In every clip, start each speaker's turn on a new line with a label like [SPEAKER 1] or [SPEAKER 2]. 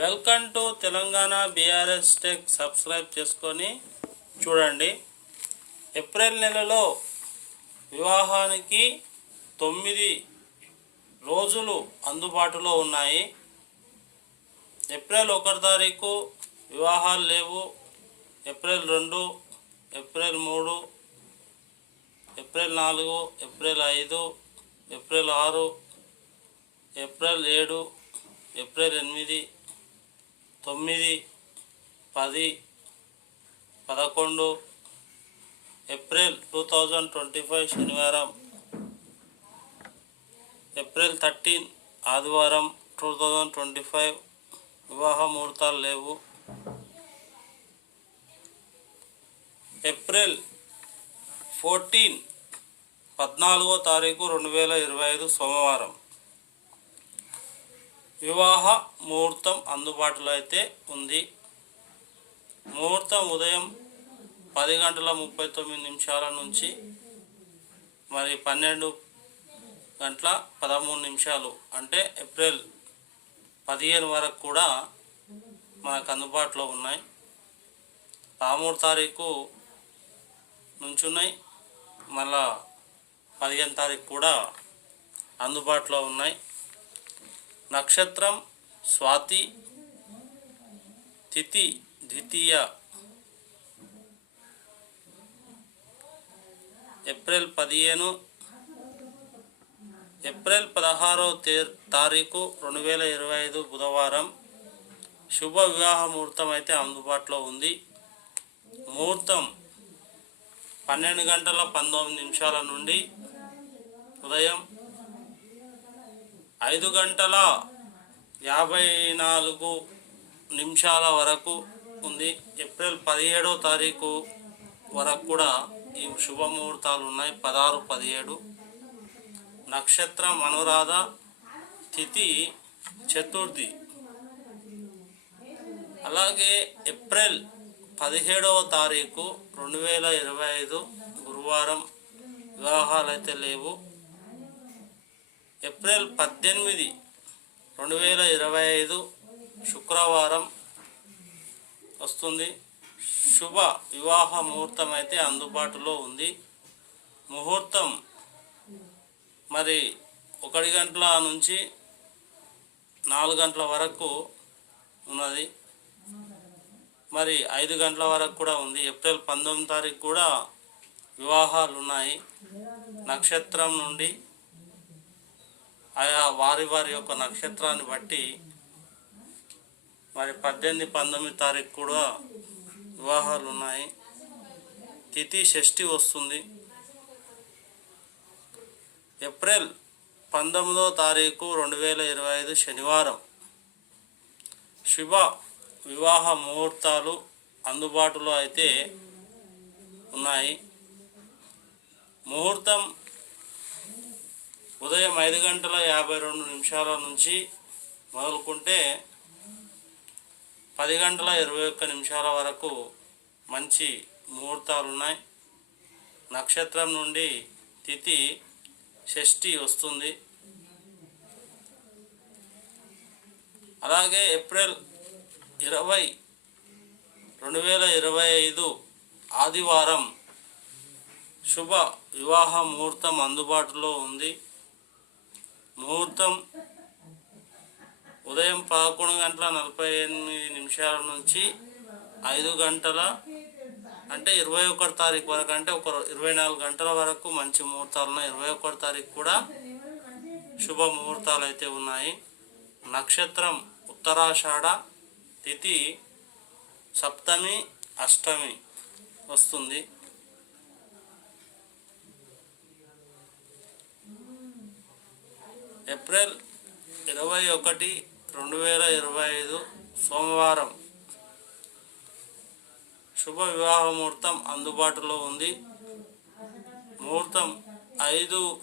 [SPEAKER 1] Welcome to Telangana BRS tech. Subscribe చేసుకొని చూడండి. April నెలలో వివాహానికి తొమ్మిది రోజులు అందుబాటులో ఉన్నాయి. ఏప్రిల్ ఒకటి తారీఖు వివాహాలు లేవు. ఏప్రిల్ రెండు ఏప్రిల్ మూడు ఏప్రిల్ నాలుగు ఏప్రిల్ ఐదు ఏప్రిల్ ఆరు ఏప్రిల్ ఏడు ఏప్రిల్ ఎనిమిది తొమ్మిది పది పదకొండు April two thousand twenty five శనివారం ఏప్రిల్ థర్టీన్ ఆదివారం టూ థౌజండ్ ట్వంటీ ఫైవ్ వివాహ ముహూర్తాలు లేవు. ఏప్రిల్ ఫోర్టీన్ పద్నాలుగో తారీఖు రెండు వేల ఇరవై ఐదు సోమవారం. వివాహ ముహూర్తం అందుబాటులో అయితే ఉంది. ముహూర్తం ఉదయం పది గంటల ముప్పై తొమ్మిది నిమిషాల నుంచి మరి పన్నెండు గంటల పదమూడు నిమిషాలు అంటే ఏప్రిల్ పదిహేను వరకు కూడా మనకు అందుబాటులో ఉన్నాయి. పదమూడు తారీఖు నుంచి ఉన్నాయి మళ్ళా పదిహేను తారీఖు కూడా అందుబాటులో ఉన్నాయి. నక్షత్రం స్వాతి తిథి ద్వితీయ ఏప్రిల్ పదిహేను ఏప్రిల్ పదహారో తే తారీఖు రెండు వేల ఇరవై ఐదు బుధవారం. శుభ వివాహ ముహూర్తం అయితే అందుబాటులో ఉంది. ముహూర్తం పన్నెండు గంటల పంతొమ్మిది నిమిషాల నుండి ఉదయం ఐదు గంటల యాభై నాలుగు నిమిషాల వరకు ఉంది. ఏప్రిల్ పదిహేడో తారీఖు వరకు కూడా ఈ శుభముహూర్తాలు ఉన్నాయి. పదహారు పదిహేడు. నక్షత్రం అనురాధ తిథి చతుర్థి. అలాగే ఏప్రిల్ పదిహేడవ తారీఖు రెండు వేల ఇరవై ఐదు గురువారం వివాహాలు అయితే లేవు. ఏప్రిల్ పద్దెనిమిది రెండు వేల ఇరవై ఐదు శుక్రవారం వస్తుంది. శుభ వివాహ ముహూర్తం అయితే అందుబాటులో ఉంది. ముహూర్తం మరి ఒకటి గంటల నుంచి నాలుగు గంటల వరకు ఉన్నది. మరి ఐదు గంటల వరకు కూడా ఉంది. ఏప్రిల్ పంతొమ్మిది తారీఖు కూడా వివాహాలు ఉన్నాయి. నక్షత్రం నుండి ఆయా వారి వారి యొక్క నక్షత్రాన్ని బట్టి మరి పద్దెనిమిది పంతొమ్మిది తారీఖు కూడా వివాహాలు ఉన్నాయి. తిథి షష్ఠి వస్తుంది. ఏప్రిల్ పంతొమ్మిదో తారీఖు రెండు వేల ఇరవై ఐదు శనివారం. శుభ వివాహ ముహూర్తాలు అందుబాటులో అయితే ఉన్నాయి. ముహూర్తం ఉదయం ఐదు గంటల యాభై రెండు నిమిషాల నుంచి మొదలుకుంటే పది గంటల ఇరవై ఒక్క నిమిషాల వరకు మంచి ముహూర్తాలు ఉన్నాయి నక్షత్రం నుండి తిథి షష్ఠి వస్తుంది. అలాగే ఏప్రిల్ ఇరవై రెండు వేల ఇరవై ఐదు ఆదివారం శుభ వివాహ ముహూర్తం అందుబాటులో ఉంది. ముహూర్తం ఉదయం పదకొండు గంటల నలభై ఎనిమిది నిమిషాల నుంచి ఐదు గంటల అంటే ఇరవై ఒకటి తారీఖు వరకు అంటే ఒక ఇరవై నాలుగు గంటల వరకు మంచి ముహూర్తాలు ఉన్నాయి. ఇరవై ఒకటి తారీఖు కూడా శుభ ముహూర్తాలు అయితే ఉన్నాయి. నక్షత్రం ఉత్తరాషాఢ తిథి సప్తమి అష్టమి వస్తుంది. ఏప్రిల్ ఇరవై ఒకటి రెండు వేల ఇరవై ఐదు సోమవారం. శుభ వివాహ ముహూర్తం అందుబాటులో ఉంది. ముహూర్తం ఐదు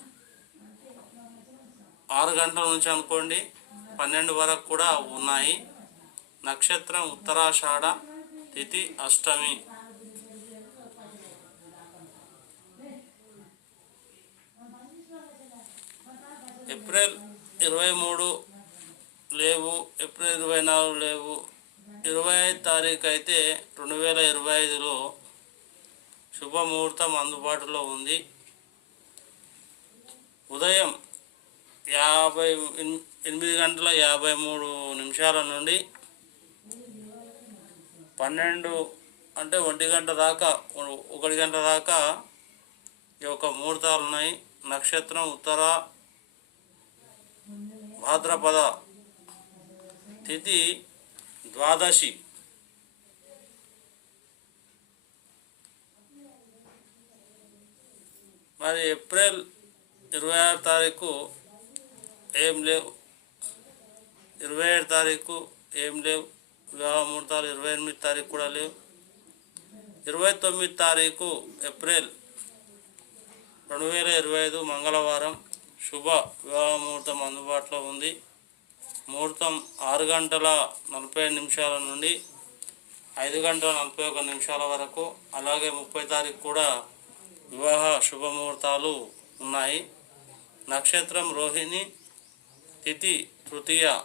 [SPEAKER 1] ఆరు గంటల నుంచి అనుకోండి. పన్నెండు వరకు కూడా ఉన్నాయి. నక్షత్రం ఉత్తరాషాఢ తిథి అష్టమి. ఏప్రిల్ ఇరవై మూడు లేవు ఏప్రిల్ ఇరవై నాలుగు లేవు. ఇరవై ఐదు తారీఖు అయితే రెండు వేల ఇరవై ఐదులో శుభముహూర్తం అందుబాటులో ఉంది. ఉదయం యాభై ఎన్- ఎనిమిది గంటల యాభై మూడు నిమిషాల నుండి పన్నెండు అంటే ఒంటి గంట దాకా ఒకటి గంట దాకా ఈ యొక్క ముహూర్తాలు ఉన్నాయి నక్షత్రం ఉత్తర భాద్రపద తిథి ద్వాదశి. మరి ఏప్రిల్ ఇరవై ఆరు తారీఖు ఏం లేవు. ఇరవై ఏడు తారీఖు ఏం లేవు. వివాహ ముహూర్తాలు ఇరవై ఎనిమిది తారీఖు కూడా లేవు. ఇరవై తొమ్మిది తారీఖు ఏప్రిల్ రెండు వేల ఇరవై ఐదు మంగళవారం శుభ వివాహ ముహూర్తం అందుబాటులో ఉంది. ముహూర్తం ఆరు గంటల నలభై నిమిషాల నుండి ఐదు గంటల నలభై ఒక నిమిషాల వరకు అలాగే ముప్పై తారీఖు కూడా వివాహ శుభముహూర్తాలు ఉన్నాయి. నక్షత్రం రోహిణి తిథి తృతీయ.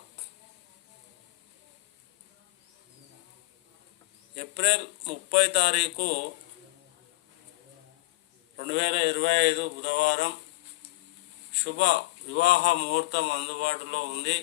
[SPEAKER 1] ఏప్రిల్ ముప్పై తారీఖు రెండు వేల ఇరవై ఐదు బుధవారం శుభ వివాహ ముహూర్తం అందుబాటులో ఉంది.